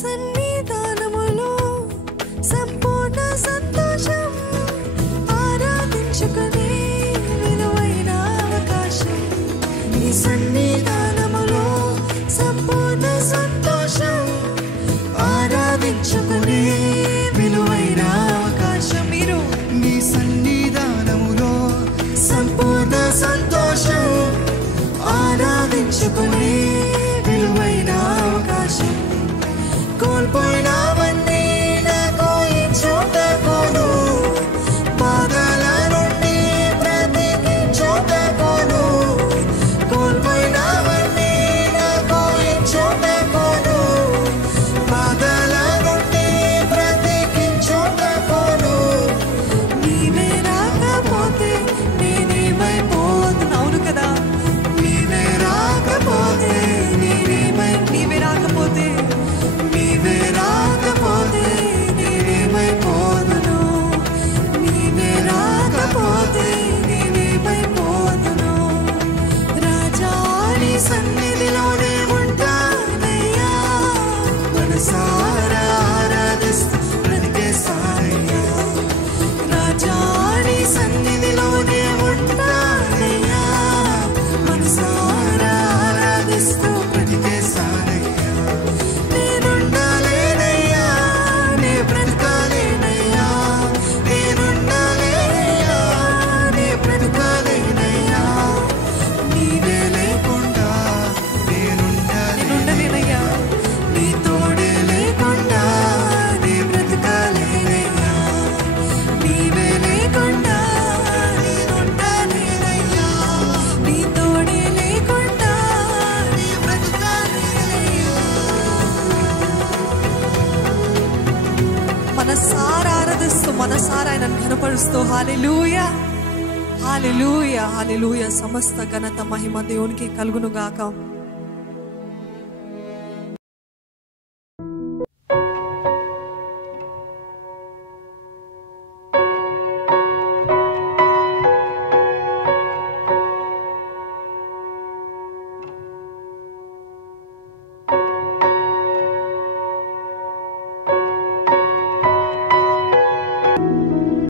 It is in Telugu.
సన్నిధానములో సంపూర్ణ సంతోషం ఆరాధించుకునే విలువైన అవకాశం. నీ సన్నిధానములో సంపూర్ణ సంతోషం ఆరాధించుకునే విలువైన అవకాశం. మీరు నీ సన్నిధానములో సంపూర్ణ సంతోషం ఆరాధించుకునే విలువైన అవకాశం. కోల్పోయినవన్నీ నాకు ఇచ్చుటకును, బాధల నుండి బ్రతికించుటకును. కోల్పోయినవన్నీ నాకు ఇచ్చుటకును, బాధల నుండి బ్రతికించుటకును. నీవే రాకపోతే నేనేమైపోతున్నా? అవును కదా, నీవే రాకపోతే నీవే రాకపోతే నేనేమైపోదును. నీవే రాకపోతే నేనేమైపోదును. రాజా నీ సన్నిధిలోనే ఉంటానయ్యా, మనసారా ఆరాధిస్తూ బ్రతికేస్తానయ్యా. రాజా నీ సన్నిధిలోనే ఉంటానయ్యా, మనసారా ఆరాధిస్తూ బ్రతికేస్తానయ్యా. నేనుండాలేనయ్యా, నే బ్రతకాలేనయ్యా. నేనుండాలేనయ్యా, నే బ్రతకాలేనయ్యా. నీవే లేకుండా నేనుండలేనయ్యా. నీ తోడే లేకుండా నే బ్రతకాలేనయ్యా. నీవే లేకుండా నేనుండలేనయ్యా. నీ తోడే లేకుండా నే బ్రతకాలేనయ్యా. మనసారా ఆరాధిస్తూ మనసారా ఆయనను ఘనపరుస్తూ హల్లెలూయా హల్లెలూయా హల్లెలూయా. సమస్త ఘనత మహిమ దేవునికి కలుగును గాక.